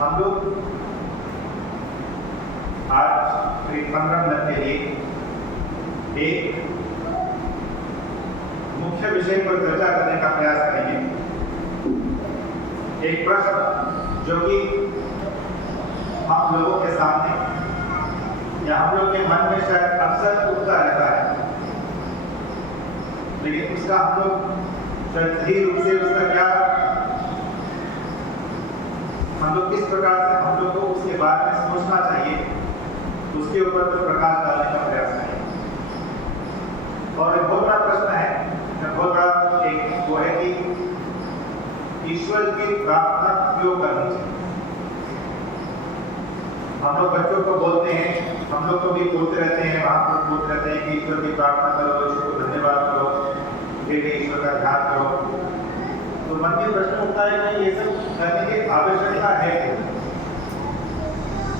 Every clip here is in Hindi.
हम लोग आज करीब 15 मिनट के लिए एक मुख्य विषय पर चर्चा करने का प्रयास करेंगे। एक प्रश्न जो कि हम लोगों के सामने या हम लोग के मन में शायद अक्सर उठता रहता है, लेकिन उसका हम लोग सही रूप से उसका क्या हम लोग किस प्रकार से हम लोग को उसके बारे में सोचना चाहिए, उसके ऊपर तो प्रकाश डालने का प्रयास करें। और एक बहुत बड़ा प्रश्न है, बहुत बड़ा एक वो है कि ईश्वर की प्रार्थना क्यों करनी चाहिए। हम लोग बच्चों को बोलते हैं, हम लोग को भी बोलते रहते हैं, वहां पर बोलते रहते हैं कि ईश्वर की प्रार्थना करो, ईश्वर को धन्यवाद करो, फिर ईश्वर का ध्यान करो। तो मन में प्रश्न उठता है कि ये सब करने की आवश्यकता है।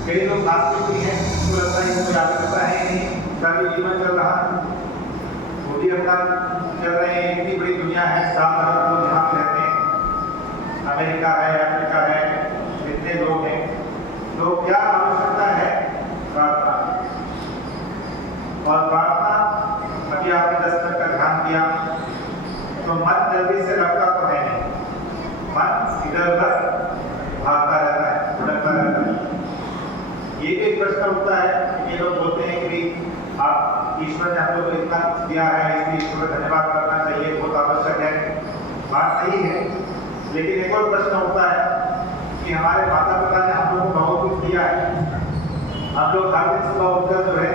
कई लोग नास्तिक भी हैं, उनको लगता है कोई आवश्यकता है नहीं, सारी जीवन चल रहा है, वो भी अपना चल रहे हैं। इतनी बड़ी दुनिया है, 7 अरब लोग यहाँ पे रहते हैं, अमेरिका है, अफ्रीका है, इतने लोग हैं, तो क्या आवश्यकता है प्रार्थना। और प्रार्थना अभी आपने 10 मिनट का ध्यान दिया तो मन जल्दी से लगता तो है नहीं, मन इधर उधर भागता रहता है, भटकता रहता है। ये भी एक प्रश्न उठता है, ये लोग बोलते हैं कि आप ईश्वर ने हम लोग को इतना दिया है, इसलिए ईश्वर का धन्यवाद करना चाहिए, बहुत आवश्यक है, बात सही है। लेकिन एक और प्रश्न उठता है कि हमारे माता पिता ने हम लोग को बहुत कुछ दिया है, हम लोग हर दिन सुबह उठकर जो है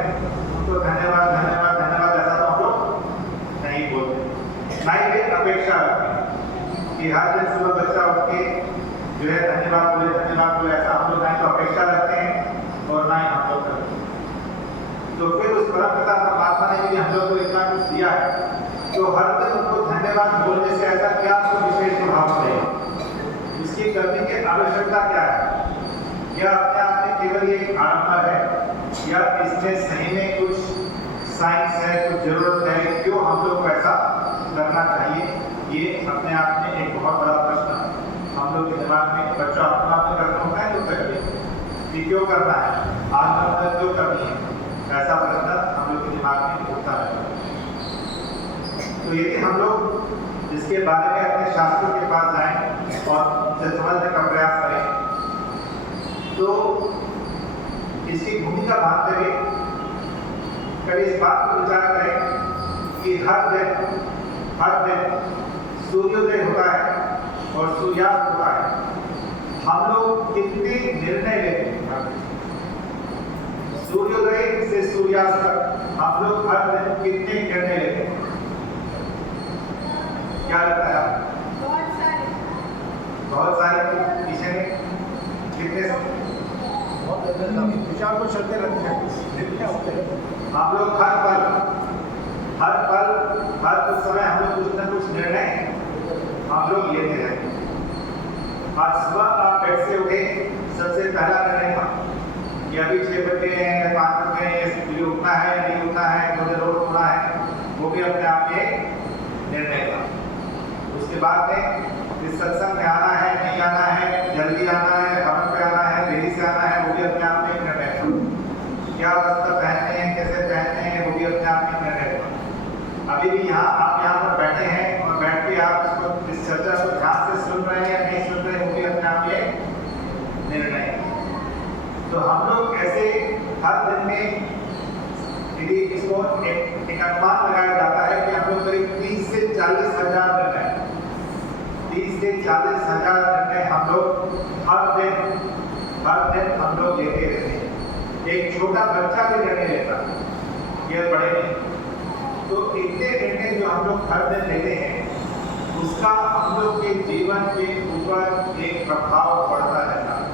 उनको धन्यवाद धन्यवाद धन्यवाद ऐसा तो हम लोग नहीं बोलते, ना ही एक अपेक्षा रखते हैं कि हर दिन सुबह बच्चा उठ के जो है धन्यवाद बोले, ऐसा हम लोग ना ही तो अपेक्षा रखते हैं और ना ही हम लोग करते हैं। तो फिर उस परम पिता परमात्मा ने भी हम लोग को इतना कुछ दिया है, तो हर दिन उनको धन्यवाद बोलने से ऐसा क्या तो विशेष प्रभाव पड़ेगा, इसकी करने की आवश्यकता क्या है। यह अपने आप में केवल एक आडंबर है या इसमें सही में कुछ साइंस है, कुछ जरूरत है, क्यों हम लोग को ऐसा करना चाहिए। ये अपने आप में एक बहुत बड़ा प्रश्न हम लोग के दिमाग में, बच्चों अपना करना होता है तो करिए कि क्यों करना है, आज क्यों करनी है, ऐसा प्रश्न हम लोग के दिमाग में उठता है। तो यदि हम लोग इसके बारे में अपने शास्त्रों के पास जाएं और उसे समझने का प्रयास करें तो इसकी भूमिका बांधते हुए कभी इस बात पर विचार करें कि हर दिन सूर्योदय होता है और सूर्यास्त होता है, हम लोग कितने निर्णय लेते हैं। सूर्योदय से सूर्यास्त तक हम लोग हर दिन कितने निर्णय लेते हैं, क्या लगता है आपको? बहुत सारे विषय में कितने विचार को चलते रहते हैं। हम लोग हर पल हर कुछ समय हम लोग कुछ न कुछ निर्णय हम लोग लेते हैं। आज सुबह आप बेड से उठे, सबसे पहला निर्णय था कि अभी 6 बजे हैं या 5 बजे हैं, मुझे उठना है नहीं उठना है, मुझे रोज उठना है, वो भी अपने आप में निर्णय था। उसके बाद में इस सत्संग में आना है नहीं आना है, जल्दी आना है, हवन पे आना है, देरी से आना है, वो भी अपने आप में निर्णय था। क्या वस्त्र पहनते हैं, कैसे पहनते हैं, वो भी अपने आप में निर्णय था। अभी भी आप यहाँ पर बैठे हैं और बैठ के आप इस चर्चा को ध्यान से सुन रहे हैं या नहीं सुन रहे हैं, वो भी अपने आप में निर्णय। तो हम लोग ऐसे हर दिन में यदि इसको एक अनुमान लगाया जाता है कि हम लोग करीब 30 से 40 हजार निर्णय हम लोग हर दिन हर दिन हम लोग लेते रहते हैं। एक छोटा बच्चा भी निर्णय लेता, ये बड़े नहीं। तो इतने निर्णय जो हम लोग हर दिन लेते हैं, उसका हम लोग के जीवन के ऊपर एक प्रभाव पड़ता रहता है।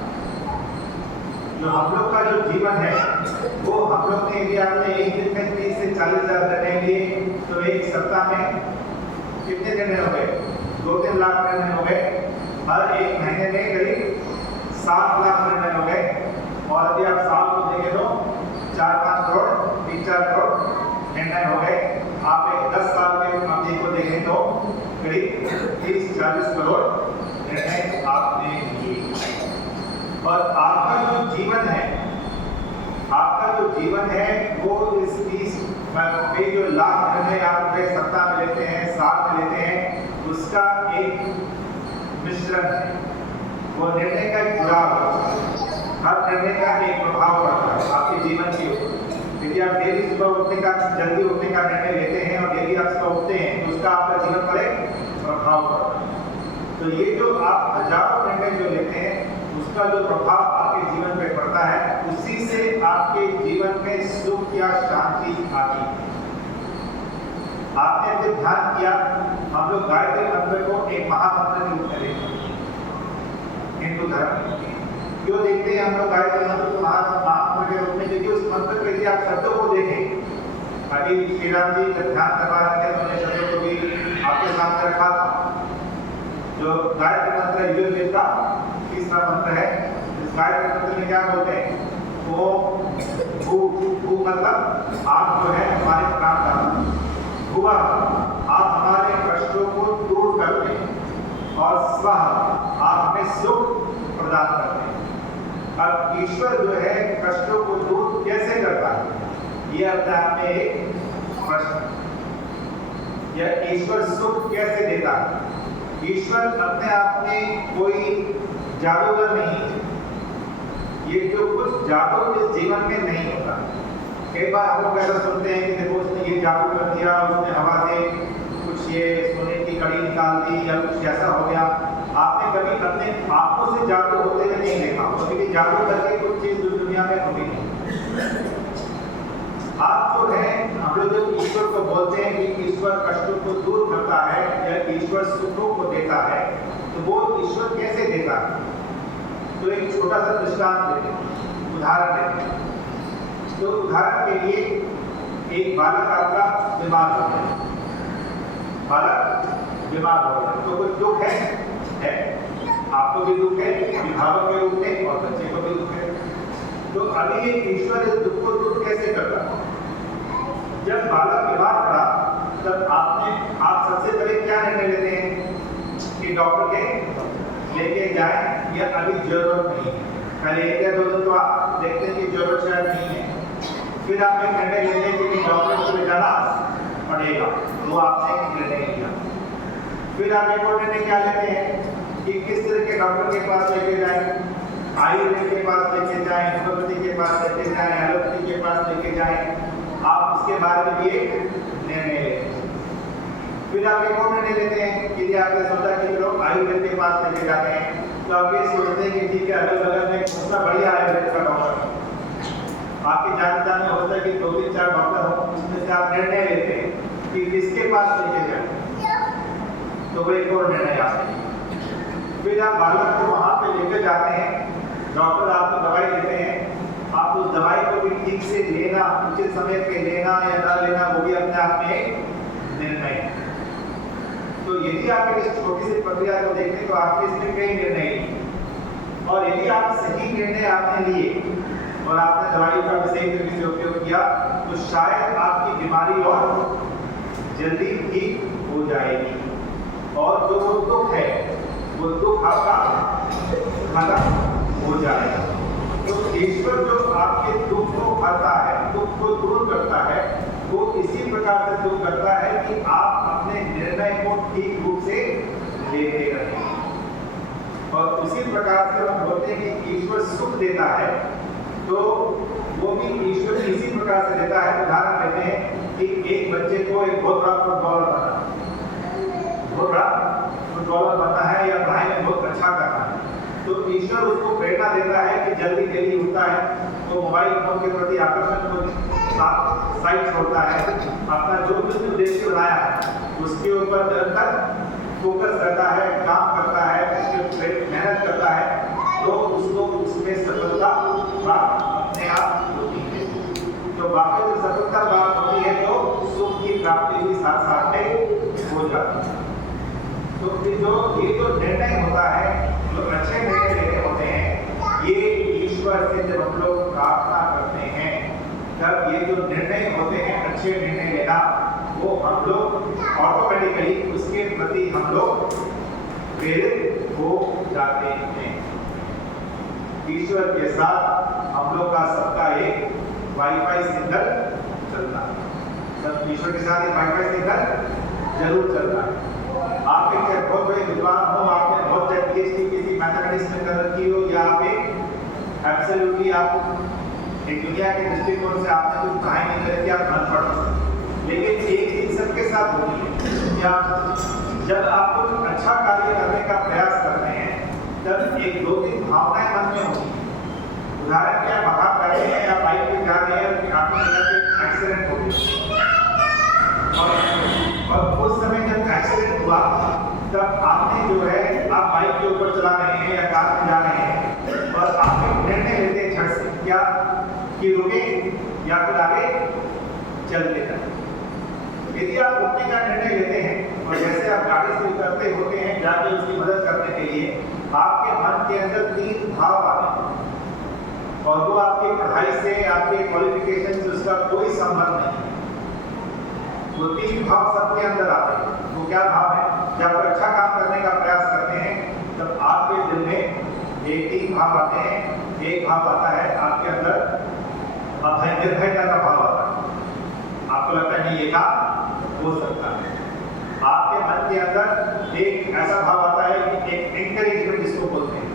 जो हम लोग का जो जीवन है, वो हम लोग ने यदि आपने एक दिन में 30 से 40,000 निर्णय लिए, तो एक सप्ताह में कितने निर्णय हो गए? 2-3 लाख निर्णय हो गए। हर एक महीने में करीब 7 लाख निर्णय हो गए। और यदि आप साल को देखें तो 4-5 करोड़ 3-4 करोड़ निर्णय हो गए। आप एक 10 साल के अवधि को देखें तो करीब 30-40 करोड़ निर्णय आपने लिए। और आपका जो जीवन है वो इस 30 जो लाख निर्णय आप सप्ताह में लेते हैं, साल में लेते हैं, उसका एक मिश्रण है। वो निर्णय का एक जुड़ाव है। हर निर्णय का एक प्रभाव पड़ता है आपके जीवन के ऊपर। यदि आप डेली सुबह उठने का, जल्दी उठने का निर्णय लेते हैं और डेली आप सुबह उठते हैं, तो उसका आपका जीवन पर एक प्रभाव पड़ता है। तो ये जो आप हजारों निर्णय जो लेते हैं, उसका जो प्रभाव आपके जीवन पे पड़ता है, उसी से आपके जीवन में सुख या शांति आती है। आपने जब ध्यान किया, हम लोग गायत्री मंत्र को एक महामंत्र के रूप में देखते हैं हिंदू धर्म। क्यों देखते हैं हम लोग गायत्री मंत्र को महामंत्र के रूप में? क्योंकि उस मंत्र के यदि आप शब्दों को देखें, अभी श्री राम जी जब ध्यान करवा रहे थे, उन्होंने शब्दों को भी आपके सामने रखा था। जो गायत्री मंत्र यजुर्वेद का तीसरा मंत्र है। इस गायत्री मंत्र में क्या बोलते हैं? वो भू मतलब आप जो है हमारे प्राण का, भुवा आप हमारे कष्टों को दूर करते हैं, और स्वः आप हमें सुख प्रदान करते हैं। अब ईश्वर जो है कष्टों को दूर कैसे करता है, ये अपने आप में एक प्रश्न। यह ईश्वर सुख कैसे देता है? ईश्वर अपने आप में कोई जादूगर नहीं है। ये जो कुछ जादू इस जीवन में नहीं होता। कई बार हम लोग ऐसा सुनते हैं कि देखो उसने ये जादू कर दिया, उसने हवा से कुछ ये सोने की कड़ी निकाल दी या कुछ ऐसा हो गया। आपने कभी अपने आंखों से जादू होते हुए नहीं देखा, क्योंकि जादू करके कुछ चीज इस दुनिया में होती नहीं। आप जो है, हम लोग जब ईश्वर को बोलते हैं कि ईश्वर कष्टों को दूर करता है या ईश्वर सुखों को देता है, तो वो ईश्वर कैसे देता है? तो एक छोटा सा दृष्टांत देते हैं, उदाहरण देते हैं। तो उदाहरण के लिए एक बालक आपका बीमार हो गया, बालक बीमार हो गया, तो कुछ दुख है, आपको भी दुख है, अभिभावक के रूप में, और बच्चे को भी दुख है। तो अभी ये ईश्वर इस दुख को दूर कैसे करता है? जब बालक बीमार पड़ा, तब आप सबसे पहले क्या निर्णय लेते हैं कि डॉक्टर के लेके जाए या अभी जरूरत नहीं है? पहले 1 या 2 दिन तो आप देखते हैं कि जरूरत शायद नहीं है। फिर आप एक निर्णय लेते हैं कि डॉक्टर को ले जाना पड़ेगा, वो आपने एक निर्णय लिया। फिर आप एक और निर्णय क्या लेते हैं कि किस तरह के डॉक्टर के पास लेके जाए, आयुर्वेद के पास लेके जाए, होम्योपैथी के पास लेके जाए, एलोपैथी के पास लेके जाए। आप उसके बारे में भी एक निर्णय लेते हैं। फिर आप एक और निर्णय लेते हैं कि आपने सोचा कि लोग आयुर्वेद के पास लेके जाते हैं, तो आप ये सोचते हैं कि ठीक है, अगल बगल में कौन सा बढ़िया आयुर्वेद का डॉक्टर आपके जान में होता है कि 2-3-4 डॉक्टर हो, उसमें से आप निर्णय लेते हैं कि किसके पास लेके जाए, तो वो एक और निर्णय आते हैं। फिर आप बालक को वहाँ पे लेकर जाते हैं, डॉक्टर आपको दवाई देते हैं, आप उस दवाई को भी ठीक से लेना, उचित समय पे लेना या ना लेना, वो भी अपने आप में एक निर्णय है। तो यदि आप इस छोटी सी प्रक्रिया को देखें तो आपके इसमें कई निर्णय लिए, और यदि आप सही निर्णय आपने लिए और आपने दवाई का भी सही तरीके से उपयोग किया, तो शायद आपकी बीमारी और जल्दी ठीक हो जाएगी, और जो वो दुख है वो दुख आपका खत्म हो जाएगा। तो ईश्वर जो आपके दुख को हरता है, दुख को दूर करता है, वो इसी प्रकार से दूर करता है कि आप अपने निर्णय को ठीक रूप से लेते रहें। और उसी प्रकार से हम बोलते हैं कि ईश्वर सुख देता है, तो वो भी ईश्वर इसी प्रकार से देता है। उदाहरण लेते हैं कि एक बच्चे को एक बहुत बड़ा फुटबॉलर बनना है या पढ़ाई में बहुत अच्छा करना है, तो ईश्वर उसको प्रेरणा देता है कि जल्दी जल्दी उठता है, तो मोबाइल फोन के प्रति आकर्षण को साइड छोड़ता है, अपना जो भी उद्देश्य बनाया है उसके ऊपर निरंतर फोकस रहता है, काम करता है, उसके मेहनत करता है, तो उसको उसमें सफलता प्राप्त अपने आप होती है। तो वाकई जब सफलता प्राप्त होती है तो सुख की प्राप्ति भी साथ साथ में हो जाती है। तो ये जो निर्णय होता है, जो अच्छे निर्णय लेने होते हैं, ये ईश्वर से जब हम लोग प्रार्थना करते हैं तब ये जो निर्णय होते हैं अच्छे निर्णय लेना, वो हम लोग ऑटोमेटिकली उसके प्रति हम लोग प्रेरित हो जाते हैं। ईश्वर के साथ हम लोग का सबका एक वाईफाई सिग्नल चलता है, सब ईश्वर के साथ एक वाईफाई सिग्नल जरूर चलता है। आप एक बहुत बड़े विद्वान हो, आपने बहुत पीएचडी किसी मैथमेटिक्स में कर रखी हो, या आप एक एब्सोल्युटली आप एक दुनिया के दृष्टिकोण से आपने कुछ पढ़ाई नहीं करी, आप अनपढ़ हो, लेकिन एक चीज सबके साथ होती है, या जब आप कुछ अच्छा कार्य करने का प्रयास करते हैं तब एक दो तीन भावनाएं मन में होती हैं। उदाहरण क्या, बाहर कर रहे हैं या बाइक पे जा रहे हैं, आपको एक्सीडेंट हो गया, और उस समय जब एक्सीडेंट हुआ तब आपने जो है, आप बाइक के ऊपर चला रहे हैं या कार में जा रहे हैं और आप एक निर्णय लेते हैं झट से, क्या कि रुके या फिर आगे चलते जाए। यदि आप रुकने का निर्णय लेते हैं और जैसे आप गाड़ी से उतरते होते हैं जाके उसकी मदद करने के लिए, आपके मन के अंदर तीन भाव आते हैं और वो आपकी पढ़ाई से, आपके क्वालिफिकेशन से उसका कोई संबंध नहीं है। वो तीन भाव सबके अंदर आते हैं। वो क्या भाव है? जब आप अच्छा काम करने का प्रयास करते हैं तब आपके दिल में ये तीन भाव आते हैं। एक भाव आता है आपके अंदर अभय, निर्भयता का भाव आता है। आपको लगता है नहीं ये काम हो सकता है। आपके मन के अंदर एक ऐसा भाव आता है कि एक एंकरेजमेंट जिसको बोलते हैं,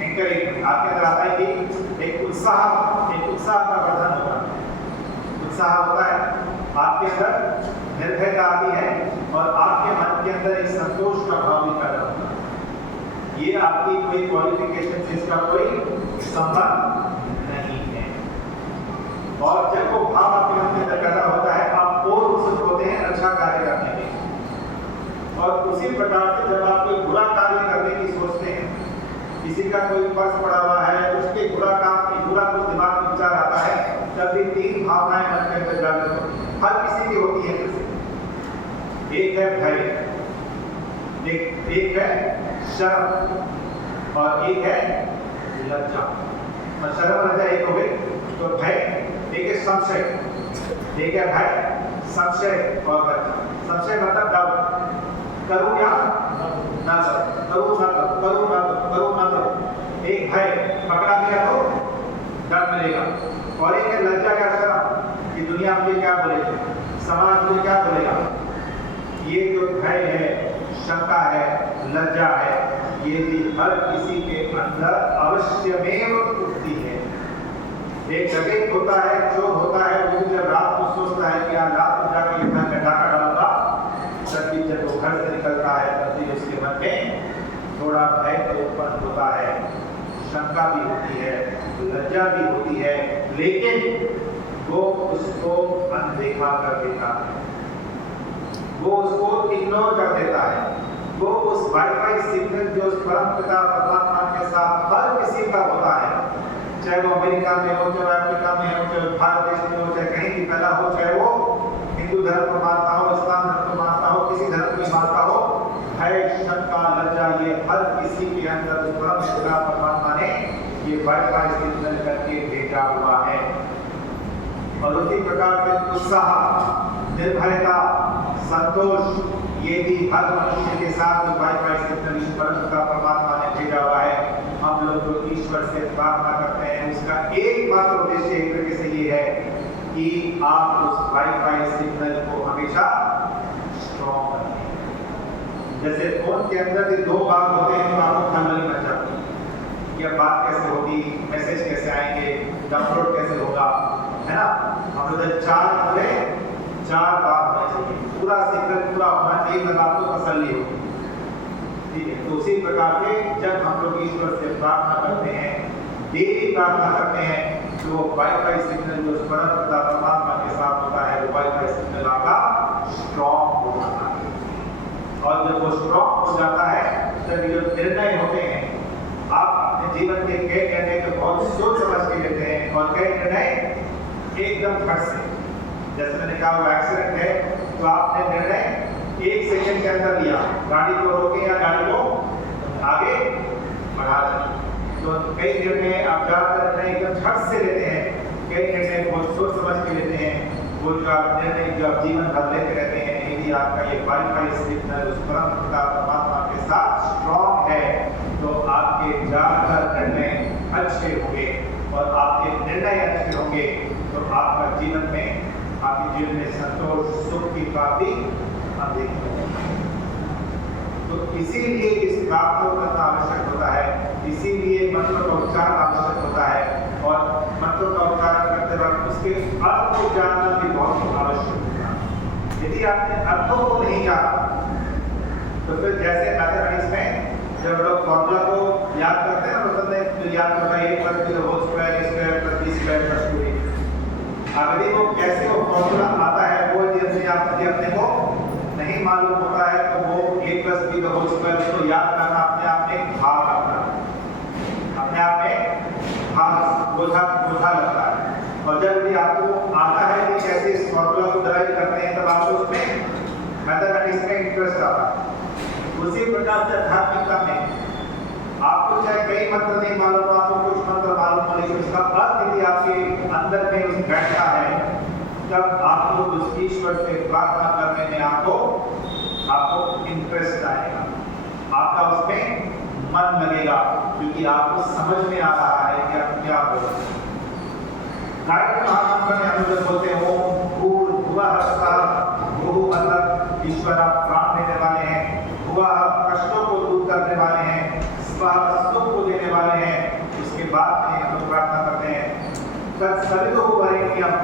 एंकरेजमेंट आपके अंदर आता है कि एक उत्साह का वर्धन होता है, उत्साह होता है आपके अंदर, निर्भयता आती है और आपके मन के अंदर एक संतोष का भाव भी पैदा होता है। ये आपकी कोई क्वालिफिकेशन से इसका कोई संबंध नहीं है। और जब वो भाव आपके मन के अंदर पैदा होता है, आप और उत्सुक होते हैं अच्छा कार्य करने के। और उसी प्रकार से जब आप कोई बुरा कार्य करने की सोचते हैं, किसी का कोई पर्स पड़ा हुआ है, उसके बुरा कुछ दिमाग में विचार आता है, तब भी तीन भावनाएं मन के अंदर जागृत होती हैं। हर किसी की होती है। एक है भय, एक है शर्म और एक है लज्जा। और शर्म और लज्जा एक हो गई, तो भय, एक है संशय, एक है भय, संशय और लज्जा। संशय मतलब डाउट, करूं या ना करूं, करूं ना करूं। एक भय, पकड़ा गया तो डर मिलेगा, और एक है लज्जा का शर्म कि दुनिया मुझे क्या बोलेगी, समाज मुझे क्या बोलेगा। ये जो भय है, शंका है, लज्जा है, ये भी हर किसी के अंदर अवश्यमेव उठती है। एक डकैत होता है, चोर होता है, वो जब रात को सोचता है कि आज रात को जाकर ये घर में डाका डालूंगा, तब भी जब वो घर से निकलता है तब भी उसके मन में थोड़ा भय तो उत्पन्न होता है, शंका भी होती है, लज्जा भी होती है, लेकिन वो उसको अनदेखा कर देता है, वो उसको इग्नोर कर देता है। वो उस वाईफाई सिग्नल जो उस परम पिता परमात्मा के साथ हर किसी का होता है, चाहे वो अमेरिका में हो, चाहे अफ्रीका में हो, चाहे भारत देश में हो, चाहे कहीं भी पैदा हो, चाहे वो हिंदू धर्म को मानता हो, इस्लाम धर्म को मानता हो, किसी धर्म को मानता हो, भय, शंका, लज्जा, ये हर किसी के अंदर उस परम पिता परमात्मा ने ये वाईफाई सिग्नल करके भेजा हुआ है। और उसी प्रकार से उत्साह, निर्भयता, संतोष, ये भी हर मनुष्य के साथ वाईफाई सिग्नल ईश्वर का परमात्मा ने भेजा हुआ है। हम लोग जो ईश्वर से प्रार्थना करते हैं उसका एकमात्र उद्देश्य एक तरीके से ये है कि आप उस वाईफाई सिग्नल को हमेशा स्ट्रॉन्ग रखें। जैसे फोन के अंदर ये दो भाग होते हैं तो आपको खलबली मच जाती है, यह बात कैसे होगी, मैसेज कैसे आएंगे, डाउनलोड कैसे होगा, है ना। हम लोग चार बात होना चाहिए, पूरा सिग्नल पूरा होना चाहिए, तब आपको तसल्ली होगी। ठीक है, तो उसी प्रकार से जब हम लोग ईश्वर से प्रार्थना करते हैं, डेली प्रार्थना करते हैं, तो वो वाईफाई सिग्नल जो परम पिता परमात्मा के साथ होता है, वो वाईफाई सिग्नल आपका स्ट्रॉन्ग हो जाता है। और जब वो स्ट्रॉन्ग हो जाता है, तब जो निर्णय होते हैं, आप अपने जीवन के कई निर्णय को बहुत सोच समझ के लेते हैं, और कई निर्णय एकदम फट से, जैसे मैंने कहा वो एक्सीडेंट है, तो आपने निर्णय 1 सेकंड के अंदर लिया, गाड़ी को रोके या गाड़ी को आगे बढ़ा दें। तो कई निर्णय आप ज्यादातर निर्णय एकदम झट से लेते हैं, कई निर्णय बहुत सोच समझ के लेते हैं। वो जो आप निर्णय जो आप जीवन भर लेते रहते हैं, यदि आपका ये वाईफाई सिग्नल उस परम पिता परमात्मा के साथ स्ट्रॉन्ग है, तो आपके ज्यादातर निर्णय अच्छे होंगे, और आपके निर्णय अच्छे होंगे तो आपका जीवन में, आपके जीवन में संतोष सुख की प्राप्ति आप देखेंगे। तो इसीलिए इस बात को करना आवश्यक होता है, इसीलिए मंत्रों का उच्चारण आवश्यक होता है, और मंत्रों का उच्चारण करते वक्त उसके अर्थ को जानना भी बहुत आवश्यक होता है। यदि आपने अर्थों को नहीं जाना, तो फिर जैसे मैथमेटिक्स में जब लोग फॉर्मूला को याद करते हैं ना, मतलब तो याद करना है a + b whole square a square + b square + 2a। अगर वो कैसे वो फॉर्मूला आता है, वो यदि अपने को नहीं मालूम होता है, तो वो a + b होल स्क्वायर उसको याद करना अपने आप में एक भार लगता है, अपने आप में भार बोझा लगता है। और जब भी आपको आता है कि कैसे इस फॉर्मूला को डराइव करते हैं, तब आपको उसमें मैथमेटिक्स में इंटरेस्ट आता है। उसी प्रकार से आध्यात्मिकता में आपको चाहे कई मंत्र नहीं मालूम हो, आपको कुछ मंत्र मालूम हो, लेकिन उसका अर्थ यदि आपके अंदर में उस बैठता है, तब आपको उस ईश्वर से प्रार्थना करने में आपको इंटरेस्ट आएगा, आपका उसमें मन लगेगा, क्योंकि आपको समझ में आ रहा है कि आप क्या बोल रहे हैं। गायत्री महामंत्र में हम लोग बोलते हैं ओम भूर्भुवः स्वः। भू मतलब ईश्वर आप प्राण देने वाले हैं, भुवः कष्टों को दूर करने वाले हैं, स्वः सुख को देने वाले हैं। उसके बाद में हम लोग प्रार्थना करते हैं तत्सवितुर्वरेण्यम।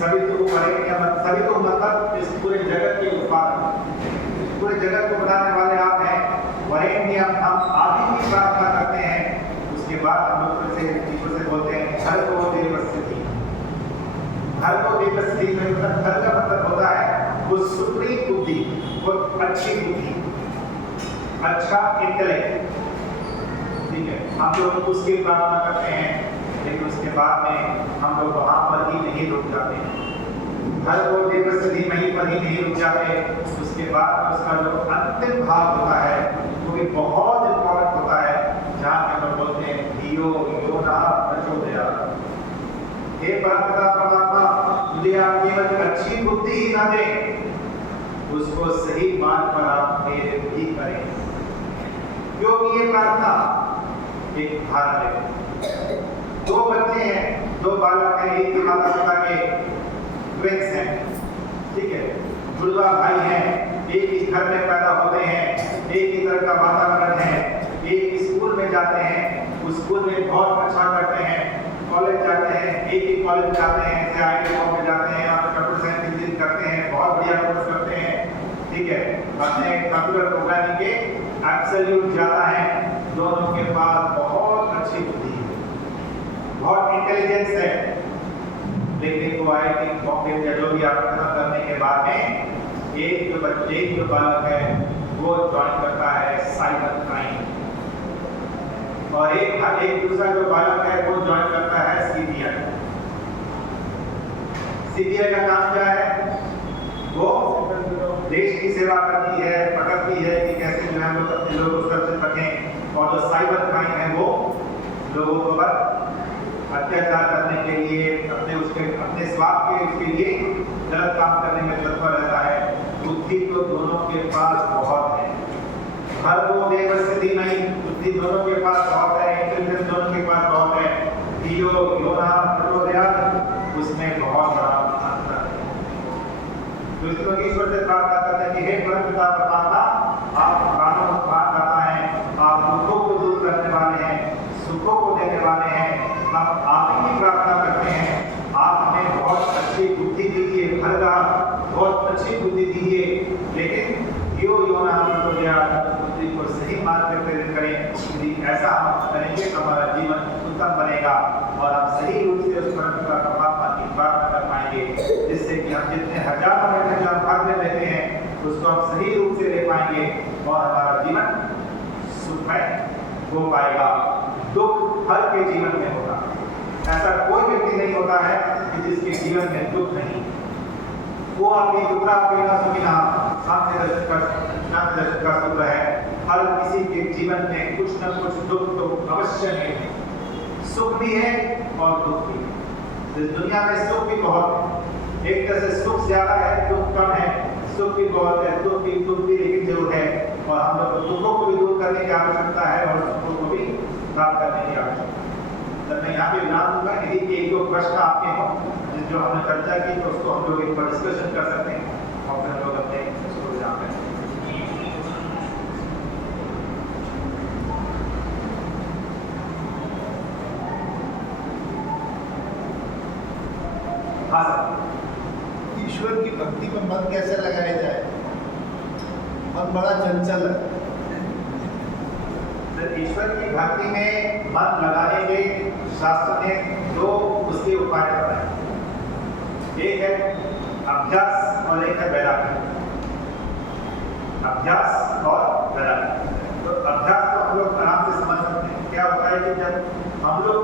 सवितुर्वरेण्यम, सवितु मतलब इस पूरे जगत के उत्पादक, इस पूरे जगत को बनाने वाले आप हैं। वरेण्यम हम आदि की प्रार्थना करते हैं। उसके बाद हम लोग फिर से ईश्वर से बोलते हैं भर्गो देवस्य। भर्गो देवस्य मतलब भर्ग का मतलब होता है वो सुप्रीम बुद्धि, वो अच्छी बुद्धि, अच्छा इंटेलेक्ट, ठीक है। हम लोग उसकी प्रार्थना करते हैं, लेकिन उसके बाद में हम लोग वहां पर ही नहीं रुक जाते, भर्गो देवस्य धीमहि पर ही नहीं रुक जाते। उसके बाद उसका जो अंतिम भाग होता है वो भी बहुत इंपॉर्टेंट होता है, जहाँ पे हम बोलते हैं धियो यो नः प्रचोदयात्। हे परमपिता परमात्मा, मुझे आप केवल अच्छी बुद्धि ही ना दें, उसको सही मार्ग पर आप मेरे भी करें। क्योंकि ये प्रार्थना एक भार है। 2 बच्चे हैं, 2 बालक हैं, एक ही माता पिता के ट्विंस हैं, ठीक है, जुड़वा भाई हैं, एक ही घर में पैदा होते हैं, एक ही तरह का वातावरण है, एक स्कूल में जाते हैं, उस स्कूल में बहुत अच्छा करते हैं, कॉलेज जाते हैं, एक ही कॉलेज जाते हैं, IIT में जाते हैं और कंप्यूटर साइंस इंजीनियरिंग करते हैं, बहुत बढ़िया कोर्स करते हैं, ठीक है, अपने कंप्यूटर प्रोग्रामिंग के एब्सोल्यूट ज़्यादा हैं। दोनों के पास बहुत अच्छी बुद्धि है, बहुत इंटेलिजेंस है, लेकिन वो IIT बॉम्बे या जो भी आप खत्म करने के बाद में एक जो बालक है वो ज्वाइन करता है साइबर क्राइम, और एक दूसरा जो बालक है वो ज्वाइन करता है CBI। CBI का काम क्या है? वो देश की सेवा करती है, पकड़ती है कि कैसे जो है लोग अपने लोगों को सुरक्षित रखें, और जो साइबर क्राइम है वो लोगों को पर अत्याचार करने के लिए, अपने स्वार्थ के उसके लिए गलत काम करने में तत्पर रहता है। बुद्धि तो दोनों के पास बहुत है, भर्गो देवस्य धीमहि, बुद्धि दोनों के पास बहुत है, इंटेलिजेंस दोनों के पास बहुत है, धियो यो नः प्रचोदयात्, उसमें बहुत बड़ा अंतर है। तो इस लोग ईश्वर से प्रार्थना करते हैं कि हे परमपिता परमात्मा, आप प्राणों को प्राणदाता हैं, आप दुखों को दूर करने वाले हैं, सुखों को देने वाले हैं। हम आप ही की प्रार्थना करते हैं, आप हमें बहुत अच्छी बुद्धि दीजिए, भरगा बहुत अच्छी बुद्धि दीजिए, लेकिन यो नः प्रचोदयात्, बुद्धि को सही मार्ग पर प्रेरित करें। यदि ऐसा हम वो पाएगा। दुख हर के जीवन में होता है, ऐसा कोई व्यक्ति नहीं होता है कि जिसके जीवन में दुख नहीं। वो आपकी दुखरा पीड़ा सुखिना शांति दर्शक का सूत्र है। हर किसी के जीवन में कुछ न कुछ दुख तो अवश्य है, सुख भी है और दुख भी है। इस दुनिया में सुख भी बहुत है, एक तरह से सुख ज्यादा है, दुख कम है। सुख भी बहुत है, दुख भी लेकिन जरूर है, और हम लोग दुखों को भी दूर करने की आवश्यकता है और सुखों को भी प्राप्त करने की आवश्यकता है। तो मैं यहाँ पे विराम दूंगा। यदि एक दो प्रश्न आपके हो जो हमने चर्चा की तो उसको हम लोग एक बार डिस्कशन कर सकते हैं और फिर हम लोग अपने उसको विराम करें। हाँ सर। ईश्वर की भक्ति में मन कैसे लगाया जाए? मन बड़ा चंचल है। ईश्वर की भक्ति में मन लगाने के शास्त्र ने दो उसके उपाय बताए। एक है अभ्यास और एक है वैराग्य। अभ्यास और वैराग्य। तो अभ्यास तो हम लोग आराम से समझ सकते हैं। क्या होता है कि जब हम लोग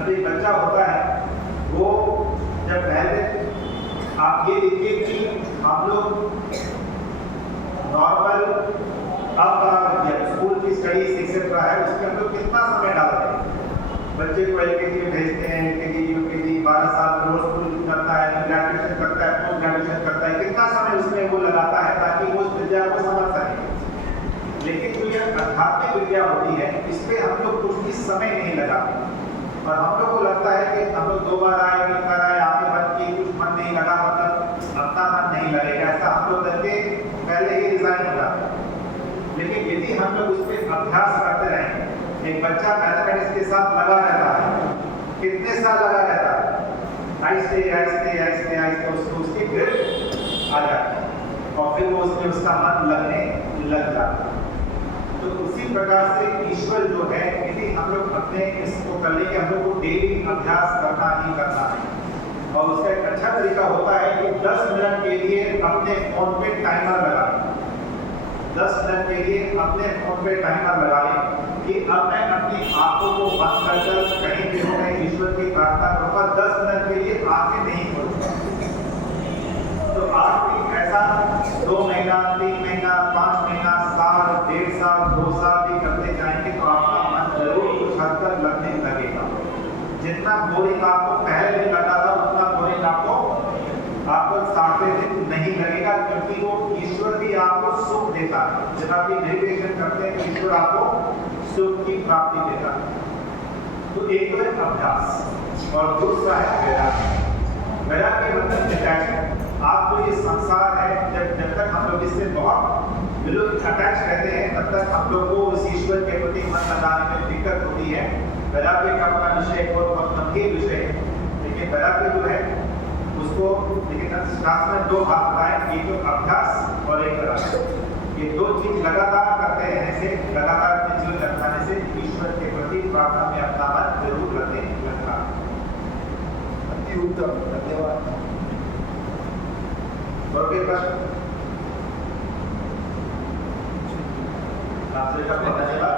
अभी बच्चा होता है, वो जब पहले आप ये देखिए कि हम लोग नॉर्मल अब स्कूल की स्टडीज एक्सेट्रा है, उसके हम लोग कितना समय डालते हैं। बच्चे को एलकेजी में भेजते हैं, एलकेजी यूकेजी 12 साल रोज स्कूल करता है, ग्रेजुएशन करता है, पोस्ट ग्रेजुएशन करता है, कितना समय उसमें वो लगाता है ताकि वो उस विद्या को समझ सके। लेकिन जो ये आध्यात्मिक विद्या होती है, इसमें हम लोग कुछ भी समय नहीं लगाते और हम लोग को लगता है कि हम लोग 2 बार आए 3 बार आए, आपके मन की कुछ मन नहीं लगा मतलब अपना मन नहीं लगेगा, ऐसा हम लोग करके पहले ही रिजाइन हो जाता है। लेकिन यदि हम लोग उस पर अभ्यास करते रहें, एक बच्चा मैथमेटिक्स के साथ लगा रहता है, कितने साल लगा रहता है, आहिस्ते आहिस्ते आहिस्ते आहिस्ते उसको उसकी ग्रिप आ जाती है और फिर वो उसमें उसका मन लगने लग जाता है। तो उसी प्रकार से ईश्वर जो है, यदि हम लोग अपने इसको करने के हम लोग को डेली अभ्यास करना ही करना है। और उसका एक अच्छा तरीका होता है कि 10 मिनट के लिए अपने फोन पे टाइमर लगा लें। 10 मिनट के लिए अपने फोन पे टाइमर लगा लें कि अब मैं अपनी आंखों को बंद कर कहीं भी हो, मैं ईश्वर की प्रार्थना करूंगा। 10 मिनट के लिए आंखें नहीं खोलूंगा। तो आप ऐसा 2 महीना 3 महीना 5 महीना साल 1.5 साल 2 साल भी करते जाएंगे तो आपका मन जरूर कुछ हद तक लगने लगेगा। जितना बोरिंग आपको पहले दिन लगा था उतना बोरिंग आपको 7वें दिन नहीं लगेगा, क्योंकि वो ईश्वर भी आपको सुख देता है। जब आप मेडिटेशन करते हैं ईश्वर आपको सुख की प्राप्ति देता है। तो एक तो है अभ्यास और दूसरा है वैराग्य। वैराग्य मतलब डिटैचमेंट। आपको ये संसार है, जब तक हम लोग इससे बहुत बिल्कुल अटैच रहते हैं तब तक हम लोग को उस ईश्वर के प्रति मन लगाने में दिक्कत होती है। वैराग्य का अपना विषय एक बहुत गंभीर विषय है, लेकिन वैराग्य जो है उसको लेकिन शास्त्र में 2 भाग बताए, एक तो अभ्यास और एक वैराग्य। ये 2 चीज लगातार करते रहने से, लगातार अपने जीवन में अपनाने से ईश्वर के प्रति प्रार्थना में अपना मन जरूर लगने लगता है। अति उत्तम, धन्यवाद। और कोई प्रश्न? आपसे का धन्यवाद।